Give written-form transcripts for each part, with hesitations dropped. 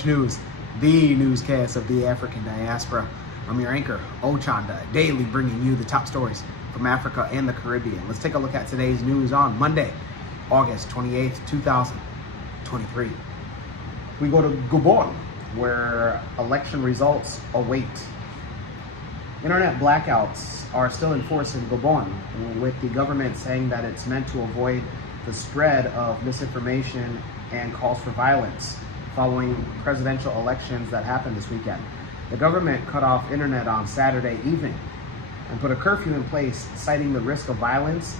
Kush News, the newscast of the African diaspora. I'm your anchor, Ochanda, daily bringing you the top stories from Africa and the Caribbean. Let's take a look at today's news on Monday, August 28th, 2023. We go to Gabon, where election results await. Internet blackouts are still in force in Gabon, with the government saying that it's meant to avoid the spread of misinformation and calls for violence following presidential elections that happened this weekend. The government cut off internet on Saturday evening and put a curfew in place, citing the risk of violence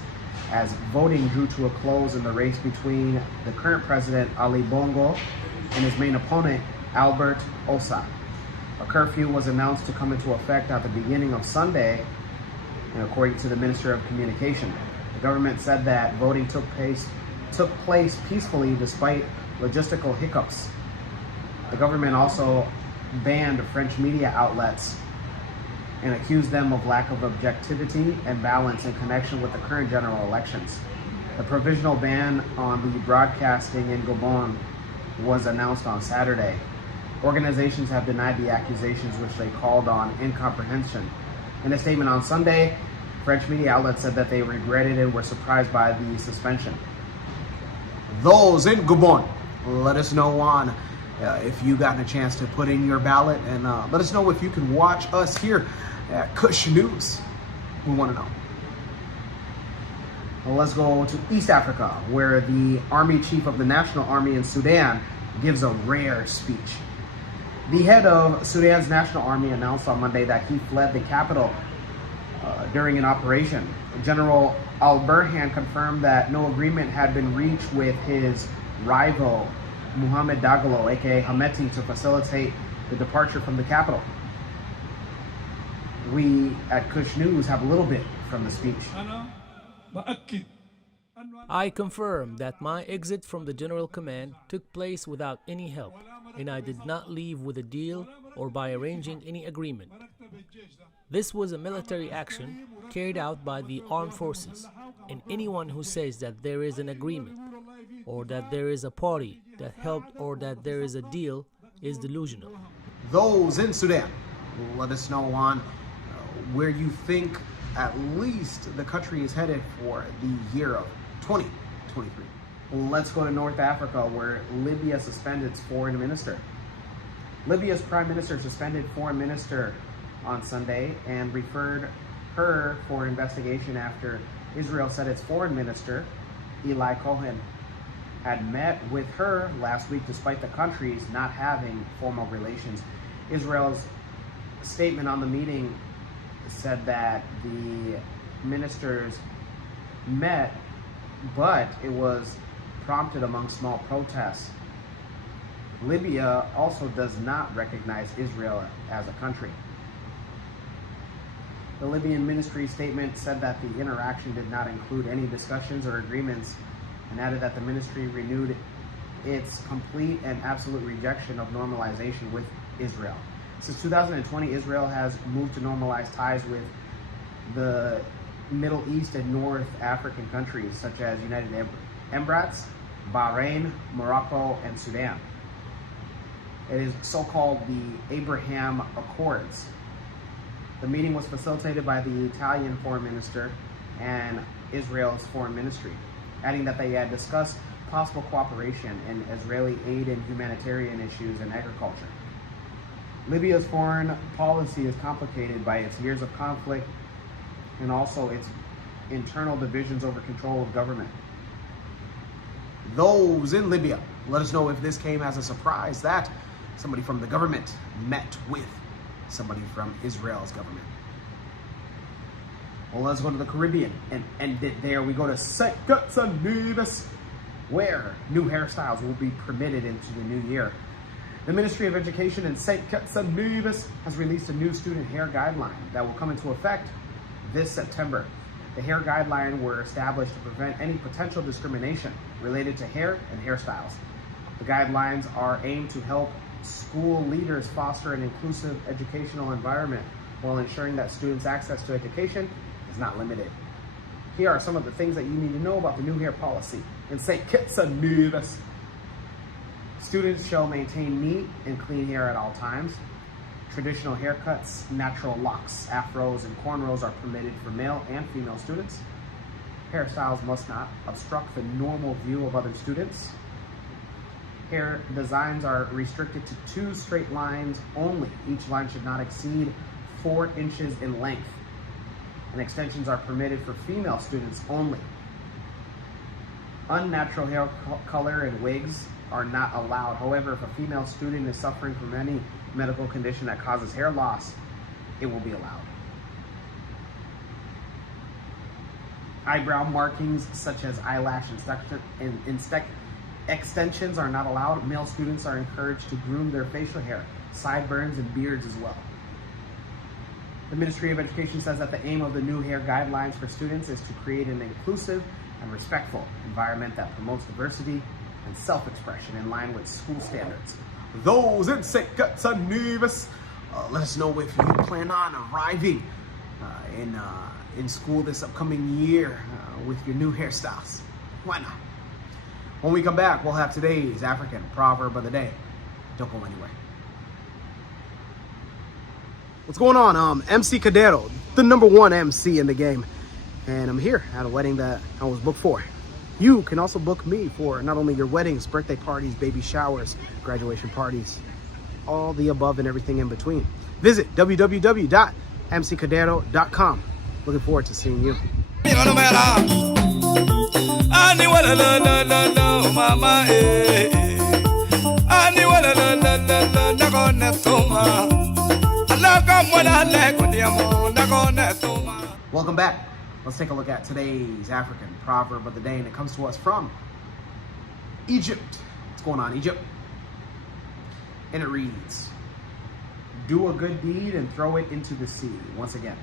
as voting drew to a close in the race between the current president, Ali Bongo, and his main opponent, Albert Osa. A curfew was announced to come into effect at the beginning of Sunday, and according to the Minister of Communication. The government said that voting took place peacefully despite logistical hiccups. The government also banned French media outlets and accused them of lack of objectivity and balance in connection with the current general elections. The provisional ban on the broadcasting in Gabon was announced on Saturday. Organizations have denied the accusations, which they called on incomprehension. In a statement on Sunday, French media outlets said that they regretted and were surprised by the suspension. Those in Gabon, let us know on if you gotten a chance to put in your ballot, and let us know if you can watch us here at Kush News. We want to know. Well, let's go to East Africa, where the army chief of the National Army in Sudan gives a rare speech. The head of Sudan's National Army announced on Monday that he fled the capital during an operation. General Al-Burhan confirmed that no agreement had been reached with his rival, Mohamed Dagalo, aka Hameti, to facilitate the departure from the capital. We at Kush News have a little bit from the speech. I confirm that my exit from the General Command took place without any help, and I did not leave with a deal or by arranging any agreement. This was a military action carried out by the armed forces, and anyone who says that there is an agreement or that there is a party that helped or that there is a deal is delusional. Those in Sudan, let us know on where you think at least the country is headed for the year of 2023. Let's go to North Africa, where Libya suspended its foreign minister. Libya's prime minister suspended foreign minister on Sunday and referred her for investigation after Israel said its foreign minister, Eli Cohen, had met with her last week despite the countries not having formal relations. Israel's statement on the meeting said that the ministers met, but it was prompted among small protests. Libya also does not recognize Israel as a country. The Libyan ministry statement said that the interaction did not include any discussions or agreements, and added that the ministry renewed its complete and absolute rejection of normalization with Israel. Since 2020, Israel has moved to normalize ties with the Middle East and North African countries such as United Arab Emirates, Bahrain, Morocco, and Sudan. It is so-called the Abraham Accords. The meeting was facilitated by the Italian foreign minister and Israel's foreign ministry, adding that they had discussed possible cooperation in Israeli aid and humanitarian issues and agriculture. Libya's foreign policy is complicated by its years of conflict and also its internal divisions over control of government. Those in Libya, let us know if this came as a surprise that somebody from the government met with somebody from Israel's government. Well, let's go to the Caribbean and end it there. We go to St. Kitts and Nevis, where new hairstyles will be permitted into the new year. The Ministry of Education in St. Kitts and Nevis has released a new student hair guideline that will come into effect this September. The hair guideline were established to prevent any potential discrimination related to hair and hairstyles. The guidelines are aimed to help school leaders foster an inclusive educational environment while ensuring that students' access to education is not limited. Here are some of the things that you need to know about the new hair policy in St. Kitts and Nevis. Students shall maintain neat and clean hair at all times. Traditional haircuts, natural locks, afros, and cornrows are permitted for male and female students. Hairstyles must not obstruct the normal view of other students. Hair designs are restricted to 2 straight lines only. Each line should not exceed 4 inches in length. And extensions are permitted for female students only. Unnatural hair color and wigs are not allowed. However, if a female student is suffering from any medical condition that causes hair loss, it will be allowed. Eyebrow markings such as eyelash extensions are not allowed. Male students are encouraged to groom their facial hair, sideburns, and beards as well. The Ministry of Education says that the aim of the new hair guidelines for students is to create an inclusive and respectful environment that promotes diversity and self-expression in line with school standards. Those insects are nervous. Let us know if you plan on arriving in school this upcoming year with your new hairstyles. Why not? When we come back, we'll have today's African proverb of the day. Don't go anywhere. What's going on? MC Cadero, the #1 MC in the game. And I'm here at a wedding that I was booked for. You can also book me for not only your weddings, birthday parties, baby showers, graduation parties, all the above and everything in between. Visit www.mccadero.com. Looking forward to seeing you. Welcome back. Let's take a look at today's African proverb of the day, and it comes to us from Egypt. What's going on, Egypt? And it reads, do a good deed and throw it into the sea. Once again,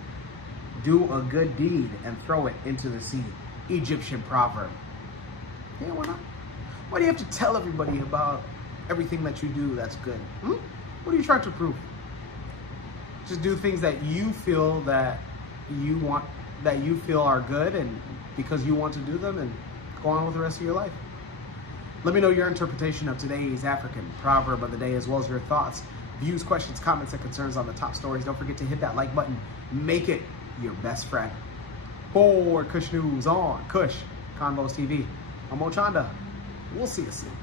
do a good deed and throw it into the sea. Egyptian proverb. Yeah, why not? Why do you have to tell everybody about everything that you do that's good? What are you trying to prove? Just do things that you feel are good, and because you want to do them, and go on with the rest of your life. Let me know your interpretation of today's African proverb of the day, as well as your thoughts, views, questions, comments, and concerns on the top stories. Don't forget to hit that like button. Make it your best friend. For Kush News on Kush Convos TV, I'm Ochanda. We'll see you soon.